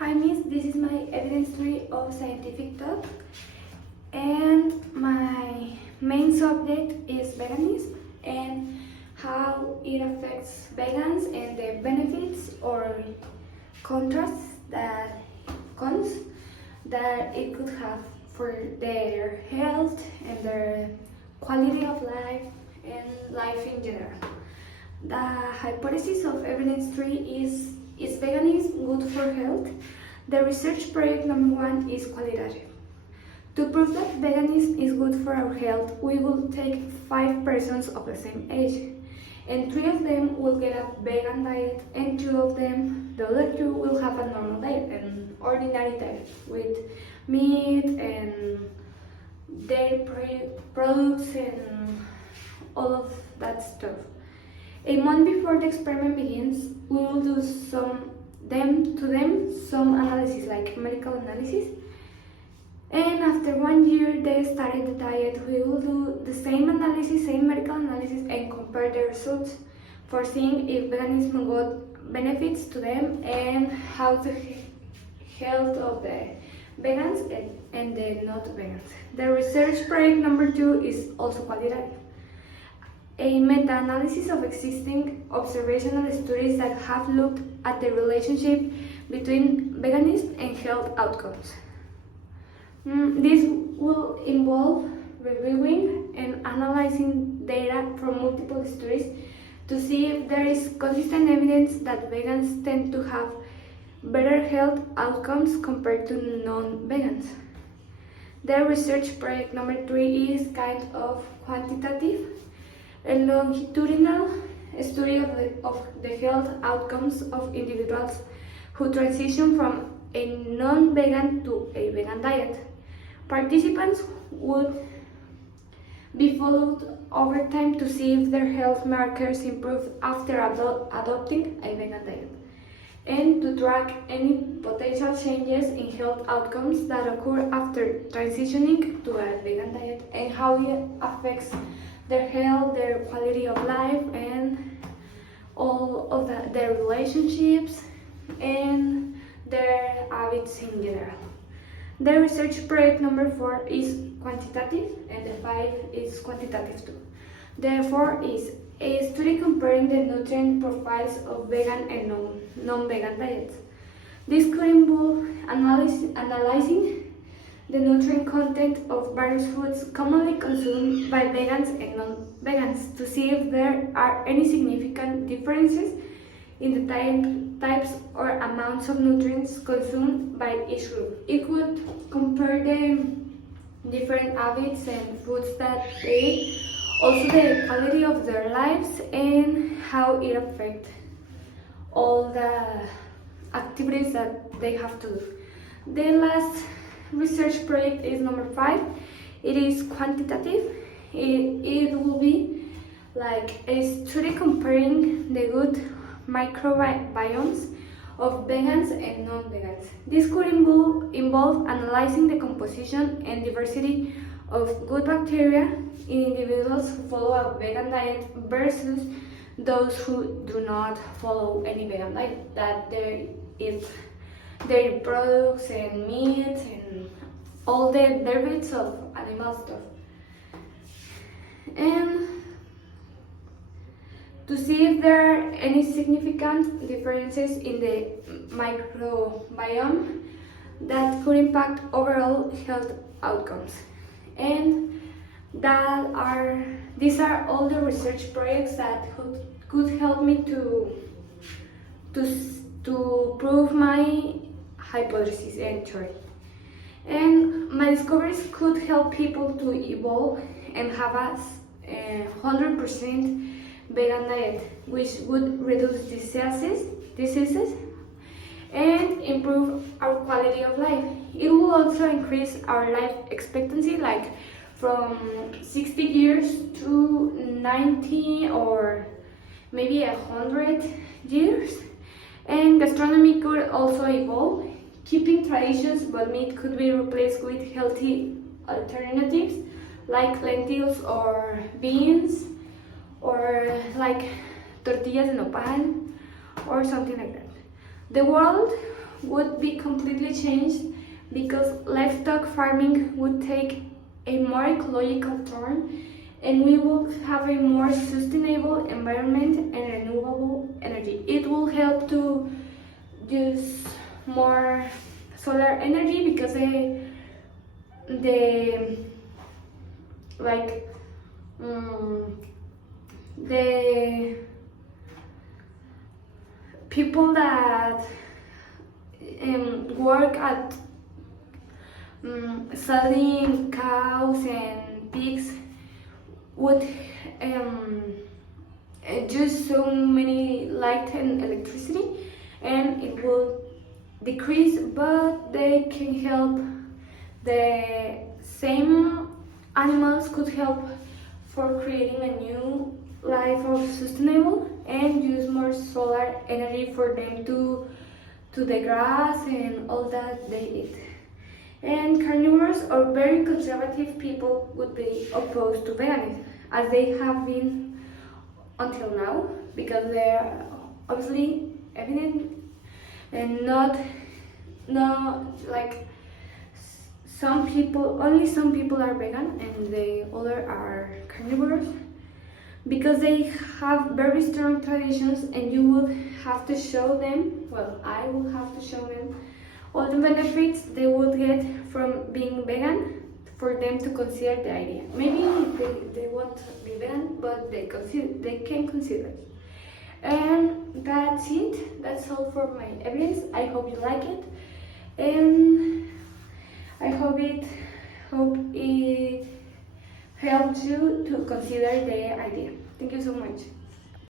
Hi Miss, this is my evidence tree of scientific thought, and my main subject is veganism and how it affects vegans and the benefits or contrasts that cons that it could have for their health and their quality of life and life in general. The hypothesis of evidence tree is veganism good for health? The research project number 1 is qualitative. To prove that veganism is good for our health, we will take 5 persons of the same age, and 3 of them will get a vegan diet, and 2 of them, the other 2, will have a normal diet, an ordinary diet with meat and dairy products and all of that stuff. A month before the experiment begins, we will do some analysis, like medical analysis. And after 1 year they started the diet, we will do the same analysis, same medical analysis, and compare the results for seeing if veganism got benefits to them and how the health of the vegans and the not vegans. The research project number 2 is also qualitative. A meta-analysis of existing observational studies that have looked at the relationship between veganism and health outcomes. This will involve reviewing and analyzing data from multiple studies to see if there is consistent evidence that vegans tend to have better health outcomes compared to non-vegans. The research project number 3 is kind of quantitative. A longitudinal study of the health outcomes of individuals who transition from a non-vegan to a vegan diet. Participants would be followed over time to see if their health markers improve after adopting a vegan diet, and to track any potential changes in health outcomes that occur after transitioning to a vegan diet and how it affects their health, their quality of life, and all of their relationships and their habits in general. The research project number 4 is quantitative, and the 5 is quantitative too. The 4 is a study comparing the nutrient profiles of vegan and non-vegan diets. This could involve analyzing the nutrient content of various foods commonly consumed by vegans and non-vegans to see if there are any significant differences in the types or amounts of nutrients consumed by each group. It would compare the different habits and foods that they eat, also the quality of their lives and how it affects all the activities that they have to do. The last research project is number 5. It is quantitative. It will be like a study comparing the good microbiomes of vegans and non-vegans. This could involve analyzing the composition and diversity of good bacteria in individuals who follow a vegan diet versus those who do not follow any vegan diet, that they eat dairy products and meat and all the derivatives of animal stuff. And to see if there are any significant differences in the microbiome that could impact overall health outcomes. And these are all the research projects that could help me to prove my hypothesis and theory. And my discoveries could help people to evolve and have a 100% vegan diet, which would reduce diseases and improve our quality of life. It will also increase our life expectancy, like from 60 years to 90 or maybe 100 years. And gastronomy could also evolve, keeping traditions, but meat could be replaced with healthy alternatives like lentils or beans, or like tortillas de nopal or something like that. The world would be completely changed because livestock farming would take a more ecological turn, and we will have a more sustainable environment and renewable energy. It will help to use more solar energy because the like the people that work at selling cows and pigs would use so many light and electricity, and it will decrease, but they can help. The same animals could help for creating a new life of sustainable and use more solar energy for them to the grass and all that they eat. And carnivores or very conservative people would be opposed to veganism, as they have been until now, because they are obviously evident and not like only some people are vegan and the other are carnivores, because they have very strong traditions, and you would have to show them, well, I will have to show them all the benefits they would get from being vegan for them to consider the idea. Maybe they won't be vegan, but they can consider it. And that's it. That's all for my evidence. I hope you like it, and I hope it helps you to consider the idea. Thank you so much.